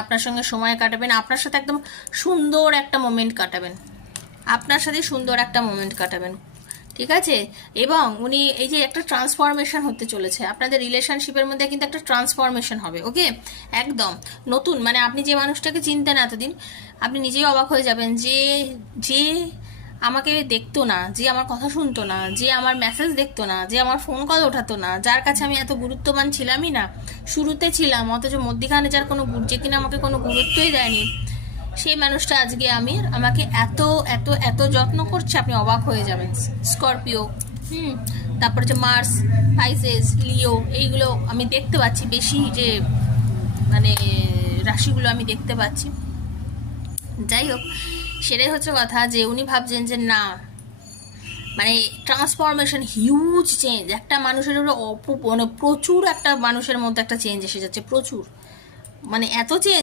আপনার সঙ্গে সময় কাটাবেন, আপনার সাথে একদম সুন্দর একটা মোমেন্ট কাটাবেন, আপনার সাথে সুন্দর একটা মোমেন্ট কাটাবেন, ঠিক আছে। এবং উনি এই যে একটা ট্রান্সফরমেশন হতে চলেছে আপনাদের রিলেশনশিপের মধ্যে, কিন্তু একটা ট্রান্সফরমেশন হবে, ওকে। একদম নতুন, মানে আপনি যে মানুষটাকে চিনতেন এতদিন, আপনি নিজেই অবাক হয়ে যাবেন যে যে আমাকে দেখতো না, যে আমার কথা শুনতো না, যে আমার মেসেজ দেখতো না, যে আমার ফোন কল ওঠাতো না, যার কাছে আমি এত গুরুত্ববান ছিলামই না, শুরুতে ছিলাম, অথচ মধ্যিখানে যার কোনো যে কিনা আমাকে কোনো গুরুত্বই দেয়নি, সেই মানুষটা আজকে আমাকে এত এত এত যত্ন করছে, আপনি অবাক হয়ে যাবেন। স্করপিও, তারপর হচ্ছে মার্স, পাইসেস, লিও, এইগুলো আমি দেখতে পাচ্ছি, বেশি যে মানে রাশিগুলো আমি দেখতে পাচ্ছি। যাই হোক, সেটাই হচ্ছে কথা, যে উনি ভাবছেন যে না, মানে ট্রান্সফরমেশন, হিউজ চেঞ্জ, একটা মানুষের উপরে মানে প্রচুর একটা মানুষের মধ্যে একটা চেঞ্জ এসে যাচ্ছে, প্রচুর, মানে এত চেঞ্জ